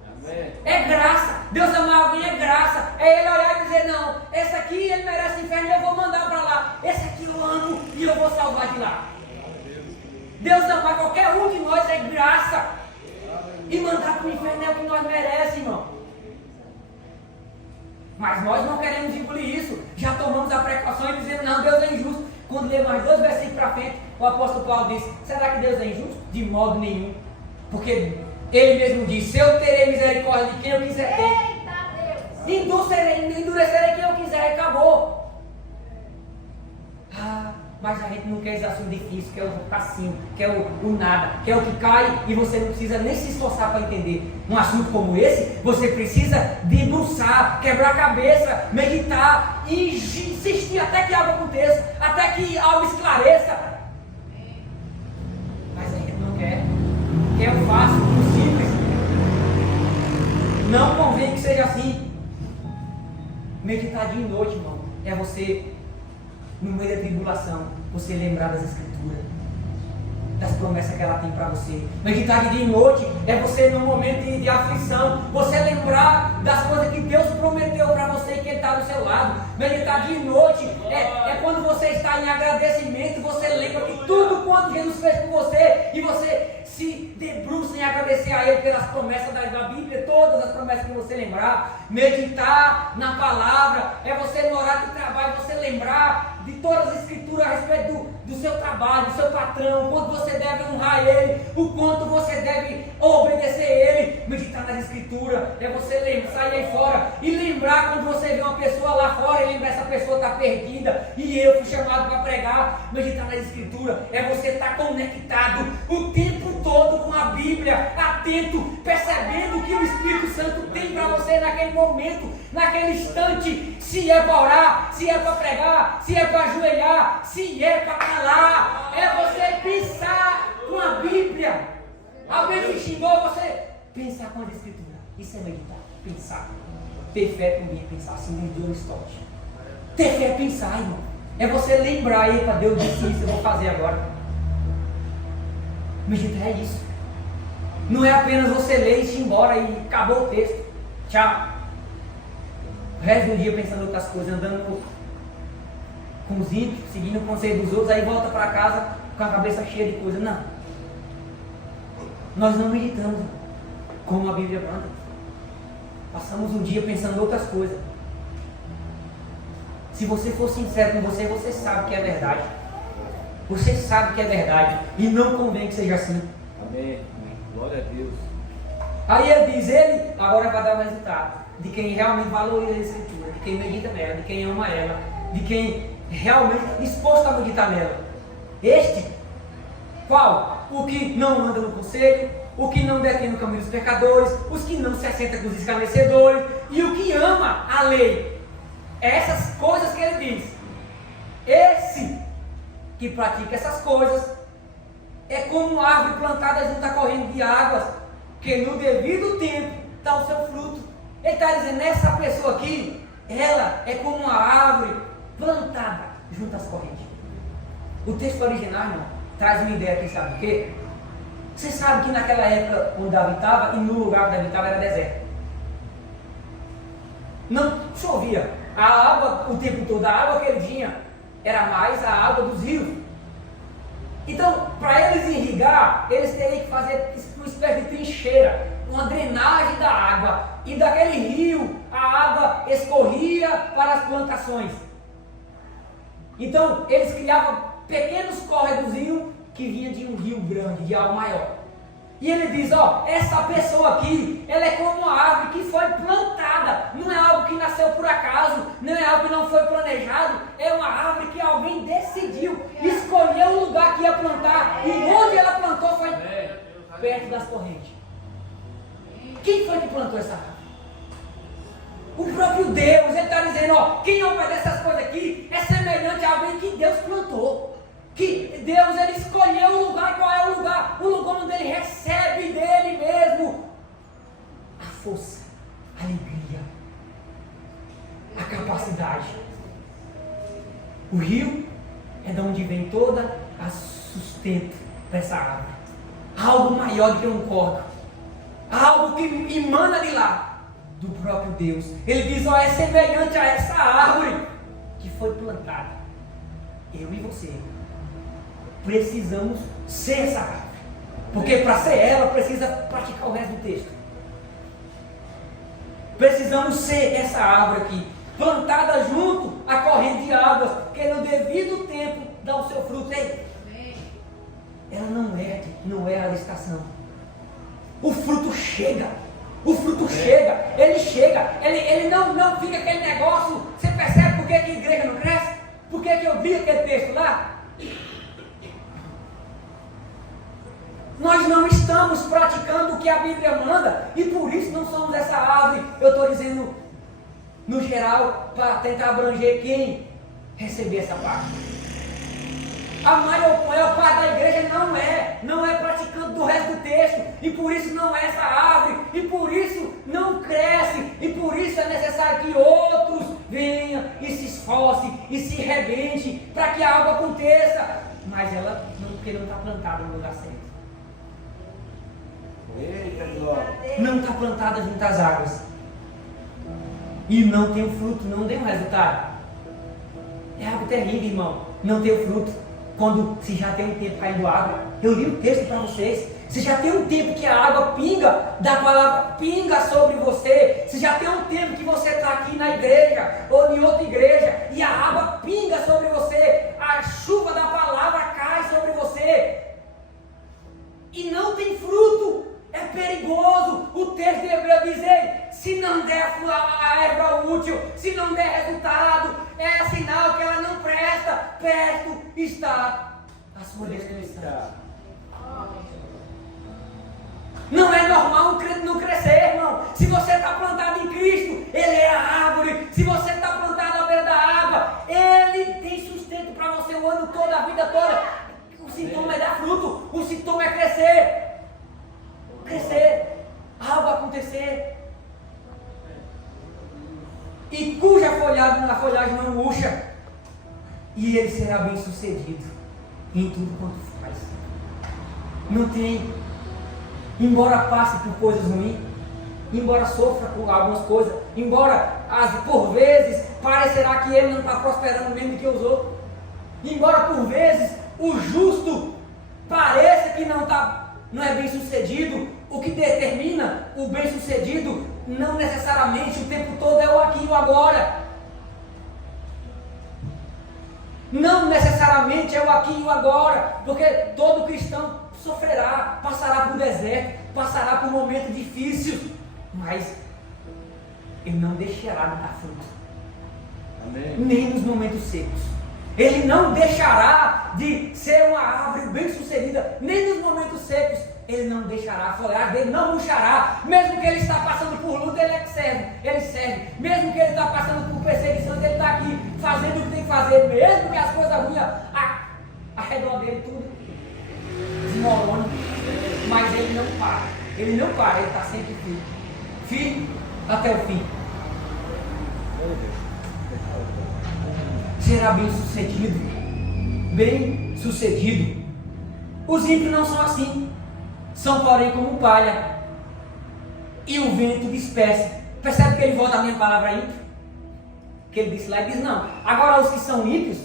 Amém. É graça. Deus amar alguém é graça. É Ele olhar e dizer, não, esse aqui ele merece o inferno e eu vou mandar para lá. Esse aqui eu amo e eu vou salvar de lá. Deus amar qualquer um de nós é graça. E mandar para o inferno é o que nós merecemos, irmão. Mas nós não queremos engolir isso. Já tomamos a precaução e dizemos, não, Deus é injusto. Quando lê mais 2 versículos para frente, o apóstolo Paulo diz, será que Deus é injusto? De modo nenhum. Porque ele mesmo diz, eu terei misericórdia de quem eu quiser ter. Endurecerei quem eu quiser, acabou. Mas a gente não quer esse assunto difícil, que é o facinho, que é o nada, que é o que cai e você não precisa nem se esforçar para entender. Um assunto como esse, você precisa debruçar, quebrar a cabeça, meditar e insistir até que algo aconteça, até que algo esclareça. Mas a gente não quer. Quer o fácil, o simples. Não convém que seja assim. Meditar dia e noite, irmão, é você, no meio da tribulação, você lembrar das Escrituras, das promessas que ela tem para você. Meditar de dia e noite é você, no momento de aflição, você lembrar das coisas que Deus prometeu para você e que Ele está do seu lado. Meditar dia e noite é quando você está em agradecimento, você lembra de tudo quanto Jesus fez por você e você se debruça em agradecer a Ele pelas promessas da Bíblia, todas as promessas que você lembrar. Meditar na palavra é você no horário de trabalho, você lembrar de todas as Escrituras a respeito do seu trabalho, do seu patrão, o quanto você deve honrar Ele, o quanto você deve obedecer Ele. Meditar nas Escrituras é você sair aí fora e lembrar quando você vê uma pessoa lá fora e lembrar essa pessoa está perdida e eu fui chamado para pregar. Meditar nas Escrituras é você estar conectado o tempo todo com a Bíblia, atento, percebendo o que o Espírito Santo tem para você naquele momento, naquele instante, se é para orar, se é para pregar, se é para ajoelhar, se é para calar. É você pensar com a Bíblia. Alguém te xingou, você pensar com a Escritura. Isso é meditar, pensar. Ter fé também é pensar, assim de Aristóteles. Ter fé é pensar, irmão. É você lembrar aí para Deus disse isso, eu vou fazer agora. Meditar é isso. Não é apenas você ler e ir embora e acabou o texto. Tchau. O resto do dia pensando em outras coisas, andando com os ímpios, seguindo o conselho dos outros, aí volta para casa com a cabeça cheia de coisa. Não. Nós não meditamos como a Bíblia manda. Passamos um dia pensando em outras coisas. Se você for sincero com você, você sabe que é verdade. Você sabe que é verdade. E não convém que seja assim. Amém. Glória a Deus. Aí ele diz, agora vai dar o resultado de quem realmente valoriza a Escritura, de quem medita nela, de quem ama ela, de quem realmente está disposto a meditar nela. Este, qual? O que não anda no conselho, o que não detém no caminho dos pecadores, os que não se assentam com os escarnecedores, e o que ama a lei. Essas coisas que ele diz. Esse que pratica essas coisas é como uma árvore plantada junto à corrente de águas, que no devido tempo dá o seu fruto. Ele está dizendo, essa pessoa aqui, ela é como uma árvore plantada junto às correntes. O texto original, irmão, traz uma ideia aqui, sabe o quê? Você sabe que naquela época onde Davi estava, e no lugar onde Davi estava era deserto. Não chovia. A água, o tempo todo, a água que ele tinha era mais a água dos rios. Então, para eles irrigar, eles teriam que fazer uma espécie de trincheira, uma drenagem da água. E daquele rio, a água escorria para as plantações. Então, eles criavam pequenos córregozinhos que vinham de um rio grande, de algo maior. E ele diz, essa pessoa aqui, ela é como uma árvore que foi plantada, não é algo que nasceu por acaso, não é algo que não foi planejado, é uma árvore que alguém decidiu, escolheu o lugar que ia plantar, e onde ela plantou foi perto das correntes. Quem foi que plantou essa árvore? O próprio Deus. Ele está dizendo, quem obedece essas coisas aqui é semelhante a alguém que Deus plantou. Que Deus, ele escolheu o lugar. Qual é o lugar? O lugar onde ele recebe dele mesmo a força, a alegria, a capacidade. O rio é de onde vem toda a sustento dessa árvore. Algo maior do que um córrego, algo que emana de lá, do próprio Deus. Ele diz, é semelhante a essa árvore que foi plantada. Eu e você precisamos ser essa árvore, porque para ser ela precisa praticar o resto do texto. Precisamos ser essa árvore aqui, plantada junto à corrente de águas, que no devido tempo dá o seu fruto. Ei, ela não é a estação. O fruto chega. O fruto chega, ele não fica aquele negócio. Você percebe por que a igreja não cresce? Por que eu vi aquele texto lá? Nós não estamos praticando o que a Bíblia manda, e por isso não somos essa árvore. Eu estou dizendo no geral, para tentar abranger quem receber essa parte. A maior parte da igreja não é praticante do resto do texto, e por isso não é essa árvore, e por isso não cresce, e por isso é necessário que outros venham e se esforcem e se rebente para que a água aconteça, mas ela porque não está plantada no lugar certo. Não está plantada junto às águas, e não tem o fruto, não tem o resultado. É algo terrível, irmão, não ter o fruto. Quando se já tem um tempo caindo água, eu li o texto para vocês. Se já tem um tempo que a água pinga, da palavra pinga sobre você. Se já tem um tempo que você está aqui na igreja ou em outra igreja e a água pinga sobre você, a chuva da palavra cai sobre você e não tem fruto, é perigoso. O texto de Hebreu diz: se não der a erva útil, se não der resultado, é sinal que ela não presta. Perto está a sua destruição. Não é normal um crente não crescer, irmão. Se você está plantado em Cristo, Ele é a árvore. Se você está plantado à beira da água, Ele tem sustento para você o ano todo, a vida toda. O sintoma é dar fruto, o sintoma é crescer. Crescer, algo acontecer. E cuja folhagem não murcha, e ele será bem sucedido em tudo quanto faz. Não tem, embora passe por coisas ruins, embora sofra com algumas coisas, embora por vezes parecerá que ele não está prosperando mesmo que os outros, embora por vezes o justo pareça que não é bem sucedido. O que determina o bem sucedido não necessariamente o tempo todo é o aqui e o agora. Não necessariamente é o aqui e o agora, porque todo cristão sofrerá, passará por deserto, passará por momentos difíceis, mas ele não deixará de dar fruto. Amém. Nem nos momentos secos. Ele não deixará de ser uma árvore bem sucedida, nem nos momentos secos. Ele não deixará, a folhagem dele não murchará. Mesmo que ele está passando por luta, ele serve. Mesmo que ele está passando por perseguições, ele está aqui fazendo o que tem que fazer. Mesmo que as coisas ruins ao redor dele tudo desmorona, mas ele não para. Ele está sempre firme. Firme até o fim. Será bem sucedido. Bem sucedido. Os ímpios não são assim. são porém como palha, e o vento dispersa. Percebe que ele volta a minha palavra ímpio? Que ele disse lá e diz não. Agora os que são ímpios,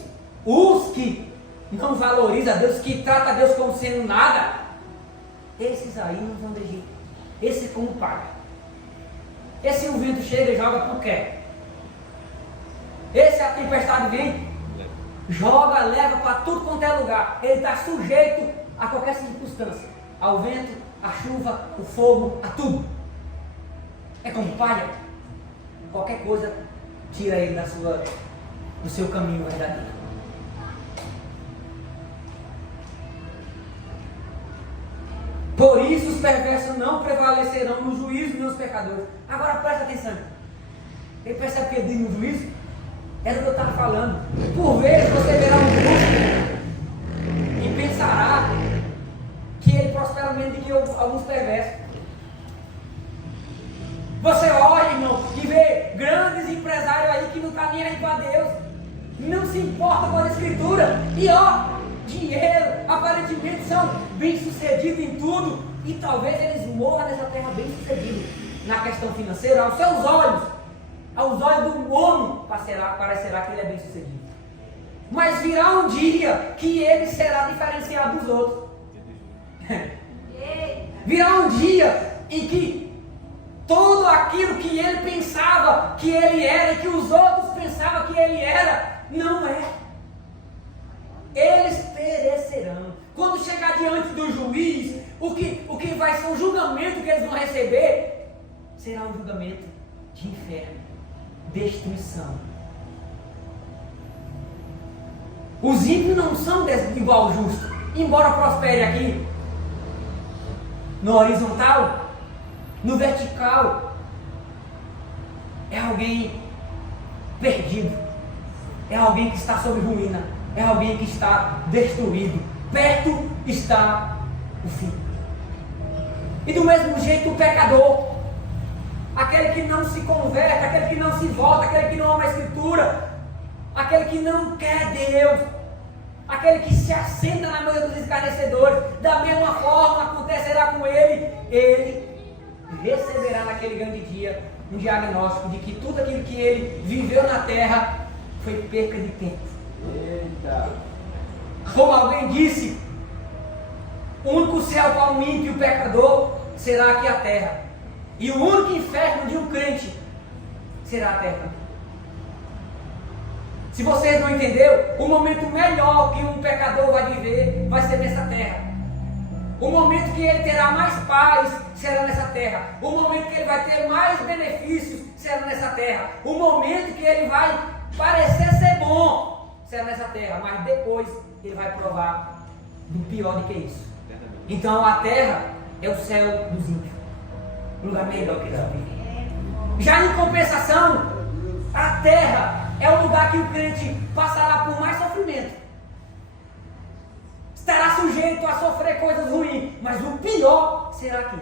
os que não valorizam a Deus, que tratam a Deus como sendo nada, esses aí não vão de jeito. Esse é como palha. Esse o vento chega e joga por quê? Esse a tempestade vem, joga, leva para tudo quanto é lugar. Ele está sujeito a qualquer circunstância, ao vento, à chuva, ao fogo, a tudo. É como palha. Qualquer coisa tira ele do seu caminho verdadeiro. Por isso os perversos não prevalecerão no juízo dos pecadores. Agora presta atenção. Ele percebe que ele diz no juízo? Era o que eu estava falando. Por vezes você verá um justo e pensará que ele prospera menos do que alguns perversos. Você olha, irmão, e vê grandes empresários aí que não estão nem aí para Deus. Não se importa com a escritura. E ó, dinheiro, aparentemente são bem-sucedidos em tudo. E talvez eles morram nessa terra bem-sucedidos na questão financeira, aos seus olhos. Aos olhos do homem, parecerá que ele é bem-sucedido. Mas virá um dia que ele será diferenciado dos outros. Virá um dia em que tudo aquilo que ele pensava que ele era e que os outros pensavam que ele era, não é. Eles perecerão. Quando chegar diante do juiz, o que vai ser o julgamento que eles vão receber será um julgamento de inferno, destruição. Os ímpios não são igual ao justo, embora prospere aqui no horizontal, no vertical, é alguém perdido, é alguém que está sob ruína, é alguém que está destruído. Perto está o fim. E do mesmo jeito o pecador, aquele que não se converte, aquele que não se volta, aquele que não ama a Escritura, aquele que não quer Deus, aquele que se assenta na mesa dos escarnecedores, da mesma forma acontecerá com ele. Ele receberá naquele grande dia um diagnóstico de que tudo aquilo que ele viveu na terra foi perca de tempo. Eita! Como alguém disse, o único céu para um ímpio e o pecador será aqui a terra. E o único inferno de um crente será a terra. Se vocês não entenderam, o momento melhor que um pecador vai viver vai ser nessa terra. O momento que ele terá mais paz será nessa terra. O momento que ele vai ter mais benefícios será nessa terra. O momento que ele vai parecer ser bom será nessa terra. Mas depois ele vai provar do pior do que isso. Então a terra é o céu dos ímpios. O lugar melhor que eles vivem. Já em compensação, a terra é o lugar que o crente passará por mais sofrimento. Estará sujeito a sofrer coisas ruins, mas o pior será aqui.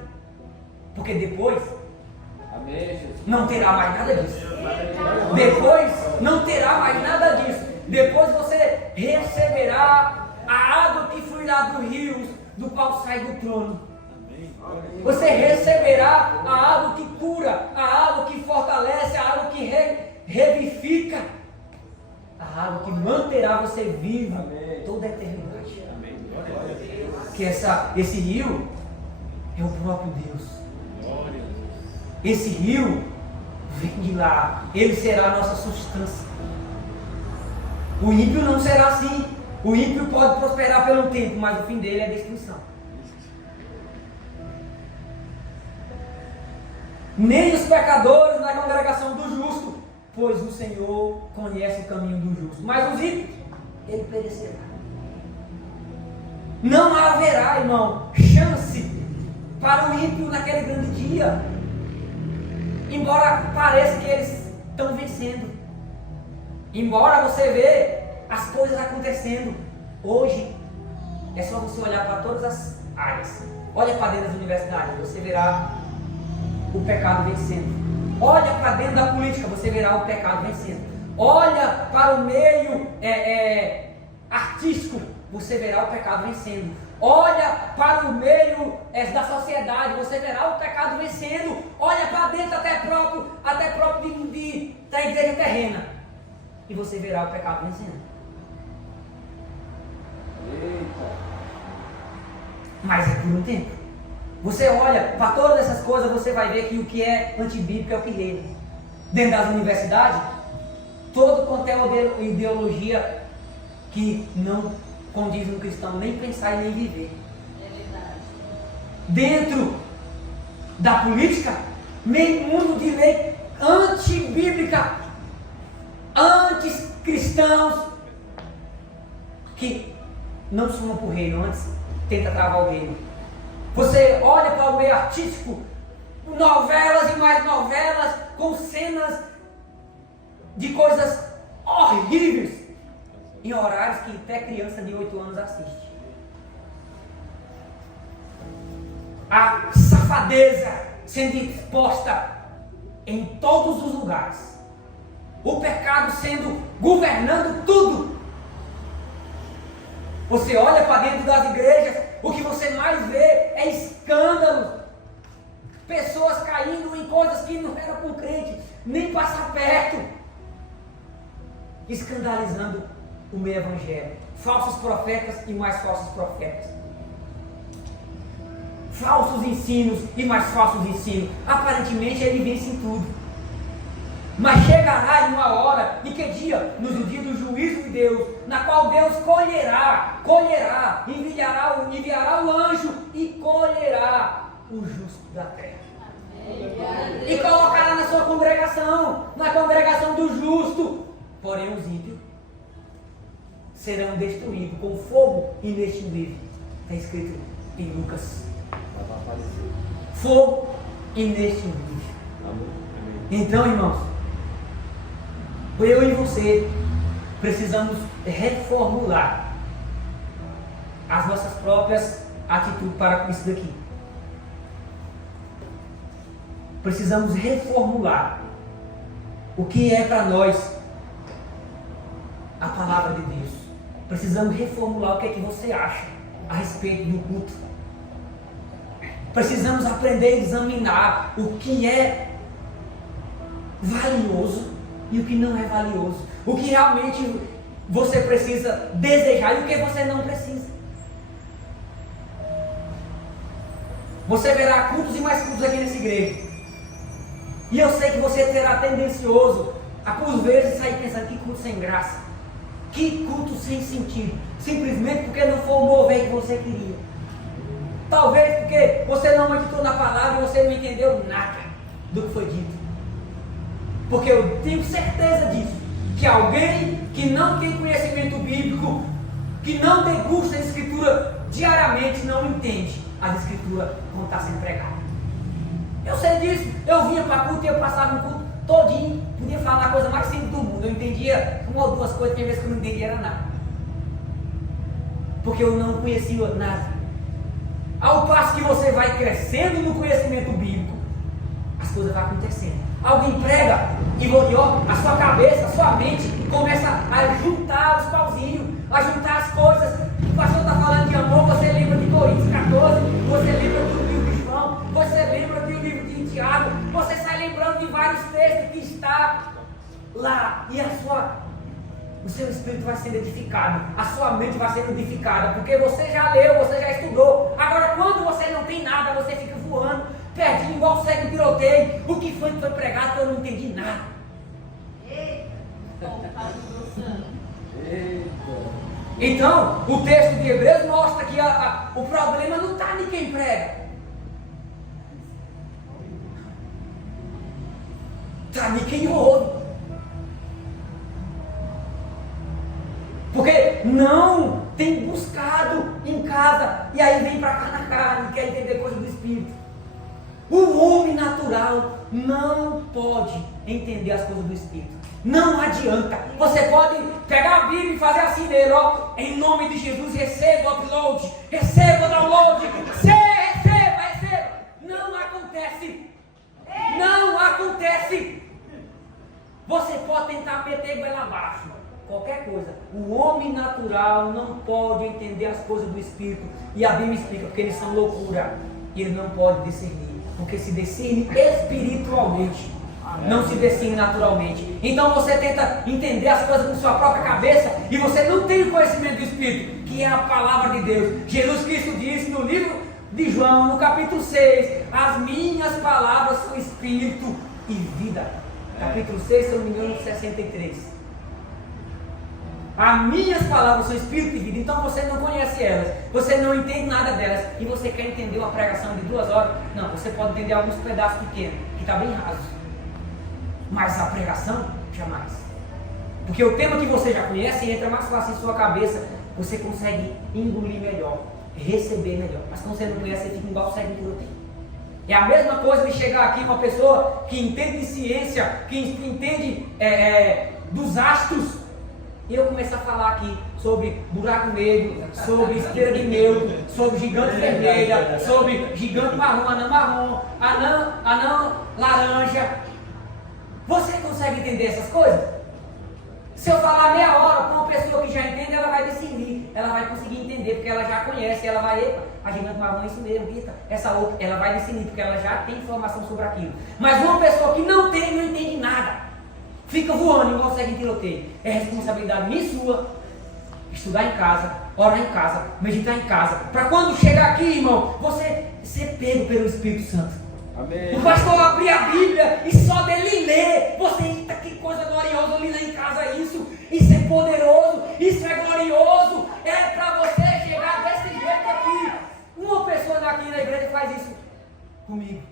Porque depois não terá mais nada disso. Depois não terá mais nada disso. Depois você receberá a água que fluirá dos rios, do qual sai do trono. Você receberá a água que cura, a água que fortalece, a água que revivifica, a água que manterá você vivo toda a eternidade. Que esse rio é o próprio Deus. Esse rio vem de lá. Ele será a nossa substância. O ímpio não será assim. O ímpio pode prosperar pelo tempo, mas o fim dele é destruição. Nem os pecadores na congregação do justo, pois o Senhor conhece o caminho do justo. Mas os ímpios, ele perecerá. Não haverá, irmão, chance para o ímpio naquele grande dia. Embora pareça que eles estão vencendo. Embora você vê as coisas acontecendo. Hoje, é só você olhar para todas as áreas. Olha para dentro das universidades, você verá o pecado vencendo. Olha para dentro da política, você verá o pecado vencendo. Olha para o meio artístico, você verá o pecado vencendo. Olha para o meio meio da sociedade, você verá o pecado vencendo. Olha para dentro até próprio da igreja terrena, e você verá o pecado vencendo. Eita. Mas é por um tempo. Você olha para todas essas coisas, você vai ver que o que é antibíblico é o que reina. Dentro das universidades, todo quanto é ideologia que não condiz no cristão, nem pensar e nem viver. É verdade. Dentro da política, meio mundo de lei antibíblica, anticristãos, que não somam para o reino, antes tenta travar o reino. Você olha para o meio artístico, novelas e mais novelas, com cenas de coisas horríveis, em horários que até criança de 8 anos assiste. A safadeza sendo exposta em todos os lugares. O pecado sendo governando tudo. Você olha para dentro das igrejas, o que você mais vê é escândalo. Pessoas caindo em coisas que não eram com crente, nem passar perto. Escandalizando o meio evangelho. Falsos profetas e mais falsos profetas. Falsos ensinos e mais falsos ensinos. Aparentemente ele vence em tudo. Mas chegará em uma hora, e que dia? No dia do juízo de Deus, na qual Deus colherá, enviará o anjo e colherá o justo da terra. E colocará na sua congregação, na congregação do justo. Porém os ímpios serão destruídos com fogo inextinguível. Está escrito em Lucas. Fogo inextinguível. Então, irmãos, eu e você precisamos reformular as nossas próprias atitudes para com isso daqui. Precisamos reformular o que é para nós a palavra de Deus. Precisamos reformular o que é que você acha a respeito do culto. Precisamos aprender a examinar o que é valioso e o que não é valioso. O que realmente você precisa desejar e o que você não precisa. Você verá cultos e mais cultos aqui nessa igreja. E eu sei que você será tendencioso a por vezes sair pensando: que culto sem graça, que culto sem sentido, simplesmente porque não foi o mover que você queria. Talvez porque você não meditou na palavra e você não entendeu nada do que foi dito. Porque eu tenho certeza disso, que alguém que não tem conhecimento bíblico, que não degusta a escritura diariamente, não entende as escrituras quando está sendo pregada. Eu sei disso. Eu vinha para culto e eu passava um culto todinho, podia falar a coisa mais simples do mundo. Eu entendia uma ou duas coisas, que às vezes que eu não entendia era nada. Porque eu não conhecia nada. Ao passo que você vai crescendo no conhecimento bíblico, as coisas vão acontecendo. Alguém prega e ó, a sua cabeça, a sua mente começa a juntar os pauzinhos, a juntar as coisas. O pastor está falando de amor, você lembra de Coríntios 14, você lembra do livro de João, você lembra do livro de Tiago, você sai lembrando de vários textos que está lá, e o seu espírito vai sendo edificado, a sua mente vai sendo edificada, porque você já leu, você já estudou. Agora, quando você não tem nada, você fica voando, pertinho, igual cego em tiroteio. O que foi pregado que eu não entendi nada. Então, o texto de Hebreus mostra que o problema não está em quem prega, está em quem ouve. Porque não tem buscado em casa, e aí vem para cá na carne, quer entender coisa do Espírito. O homem natural não pode entender as coisas do Espírito. Não adianta. Você pode pegar a Bíblia e fazer assim nele, ó, em nome de Jesus, receba o upload, receba o download, receba. Não acontece. Não acontece. Você pode tentar meter goela abaixo, qualquer coisa. O homem natural natural não pode entender as coisas do Espírito. E a Bíblia explica, porque eles são loucura. E ele não pode discernir, porque se discerne espiritualmente, não se discerne naturalmente. Então você tenta entender as coisas com sua própria cabeça e você não tem o conhecimento do Espírito, que é a palavra de Deus. Jesus Cristo disse no livro de João, no capítulo 6, as minhas palavras são Espírito e vida. Capítulo 6, se eu não me engano, 63. As minhas palavras são Espírito e vida. Então você não conhece elas, você não entende nada delas, e você quer entender uma pregação de 2 horas? Não, você pode entender alguns pedaços pequenos, que está bem raso, mas a pregação, jamais. Porque o tema que você já conhece entra mais fácil em sua cabeça, você consegue engolir melhor, receber melhor. Mas quando você não conhece, você fica igual o cego de tiroteio. É a mesma coisa de chegar aqui uma pessoa que entende de ciência, que entende dos astros, e eu começar a falar aqui sobre buraco negro, sobre estrela de Newton, sobre gigante vermelha, sobre gigante marrom, anã laranja. Você consegue entender essas coisas? Se eu falar meia hora com uma pessoa que já entende, ela vai discernir, ela vai conseguir entender, porque ela já conhece, ela vai, epa, a gigante marrom é isso mesmo, Rita, essa outra, ela vai discernir, porque ela já tem informação sobre aquilo. Mas uma pessoa que não tem, não entende nada, fica voando igual segue em tiroteio. É responsabilidade minha e sua, estudar em casa, orar em casa, meditar em casa, para quando chegar aqui, irmão, você ser pego pelo Espírito Santo. Amém. O pastor abrir a Bíblia e só dele ler, você, eita, que coisa gloriosa, eu li lá em casa isso é poderoso, isso é glorioso, é para você chegar desse jeito aqui. Uma pessoa daqui na igreja faz isso comigo.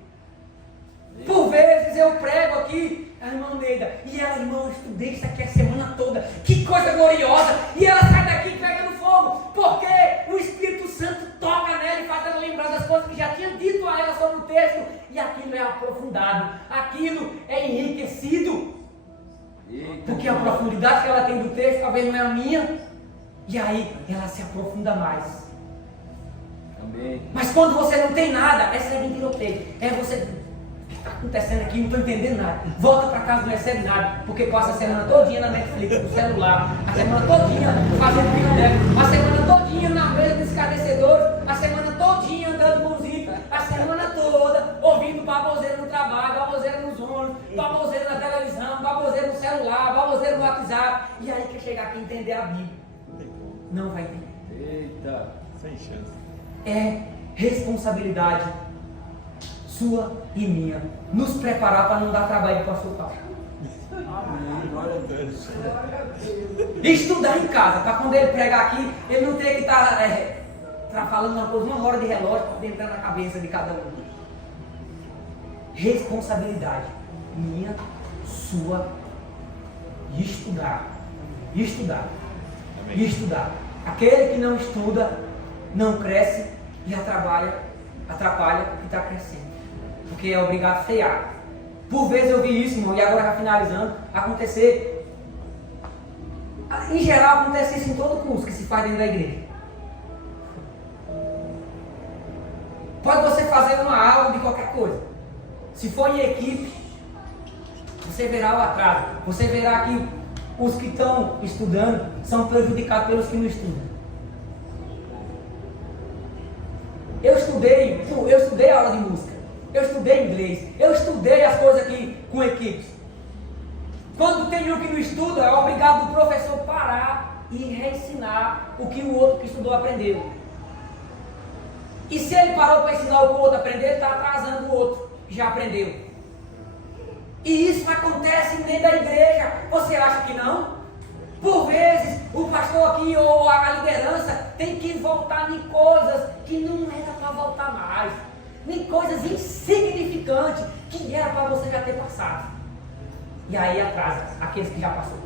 Por vezes eu prego aqui, a irmã Neida, e ela, irmão, eu estudei isso aqui a semana toda, que coisa gloriosa, e ela sai daqui pegando fogo, porque o Espírito Santo toca nela e faz ela lembrar das coisas que já tinha dito a ela sobre o texto, e aquilo é aprofundado, aquilo é enriquecido, porque a profundidade que ela tem do texto talvez não é a minha, e aí ela se aprofunda mais. Amém. Mas quando você não tem nada, essa é tiroteio, é você... Está acontecendo aqui, não estou entendendo nada. Volta para casa, não recebe nada, porque passa a semana todinha na Netflix, no celular, a semana todinha fazendo picolé, a semana todinha na mesa dos esclarecedores, a semana todinha andando música, a semana toda ouvindo baboseira no trabalho, baboseira nos ônibus, baboseira na televisão, baboseira no celular, baboseira no WhatsApp, e aí quer chegar aqui e entender a Bíblia. Não vai entender. Eita, sem chance. É responsabilidade sua e minha, nos preparar para não dar trabalho para o pastor Paulo. Estudar em casa, para quando ele pregar aqui, ele não ter que estar falando uma coisa, 1 hora de relógio para entrar na cabeça de cada um. Responsabilidade minha, sua, e estudar. Amém. E estudar. Aquele que não estuda, não cresce e atrapalha o que está crescendo. Porque é obrigado a frear. Por vezes eu vi isso, irmão, e agora já finalizando, acontecer. Em geral acontece isso em todo curso que se faz dentro da igreja. Pode você fazer uma aula de qualquer coisa. Se for em equipe, você verá o atraso. Você verá que os que estão estudando são prejudicados pelos que não estudam. Eu estudei aula de música. Eu estudei inglês, eu estudei as coisas aqui com equipes. Quando tem um que não estuda, é obrigado o professor parar e reensinar o que o outro que estudou aprendeu. E se ele parou para ensinar o que o outro aprendeu, ele está atrasando o outro que já aprendeu. E isso acontece dentro da igreja. Você acha que não? Por vezes, o pastor aqui ou a liderança tem que voltar em coisas que não era para voltar mais. Em coisas insignificantes que era para você já ter passado. E aí atrasa aqueles que já passou.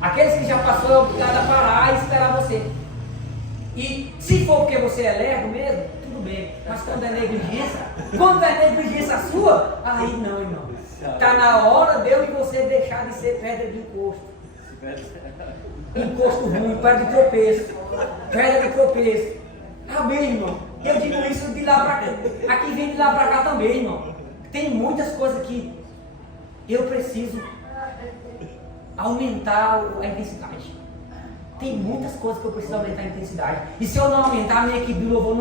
Aqueles que já passou é obrigado a parar e esperar você. E se for porque você é lerdo mesmo, tudo bem. Mas quando é negligência sua, aí não, irmão. Está na hora de eu e você deixar de ser pedra de encosto. Encosto ruim, pedra de tropeço. Pedra de tropeço. Amém, irmão. Eu digo isso de lá para cá. Aqui vem de lá para cá também, irmão. Tem muitas coisas que eu preciso aumentar a intensidade. Tem muitas coisas que eu preciso aumentar a intensidade. E se eu não aumentar, a minha equipe do louvor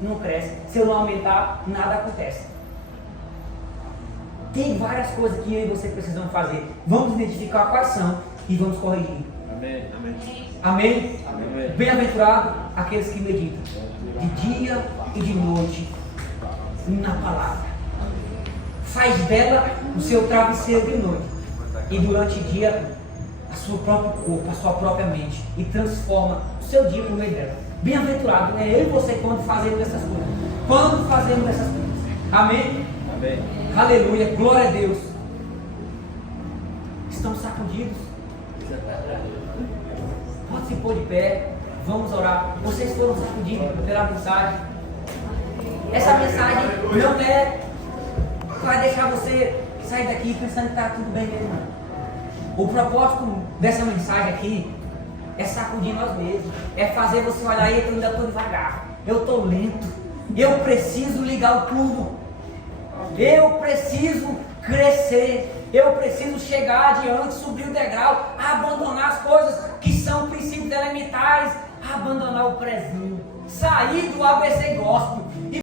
não cresce. Se eu não aumentar, nada acontece. Tem várias coisas que eu e você precisamos fazer. Vamos identificar quais são e vamos corrigir. Amém. Amém? Amém. Bem-aventurado aqueles que meditam de dia e de noite na palavra. Faz dela o seu travesseiro de noite e durante o dia a seu próprio corpo, a sua própria mente, e transforma o seu dia por meio dela. Bem-aventurado é eu e você quando fazemos essas coisas. Quando fazemos essas coisas. Amém? Amém. Aleluia, glória a Deus. Estão sacudidos? Pode se pôr de pé. Vamos orar. Vocês foram sacudidos pela mensagem. Essa mensagem não vai deixar você sair daqui pensando que está tudo bem mesmo. O propósito dessa mensagem aqui é sacudir nós mesmos. É fazer você olhar aí, eu ainda estou devagar. Eu estou lento. Eu preciso ligar o turbo. Eu preciso crescer. Eu preciso chegar adiante, subir o degrau, abandonar as coisas que são princípios elementares, abandonar o prezinho, sair do ABC gospel.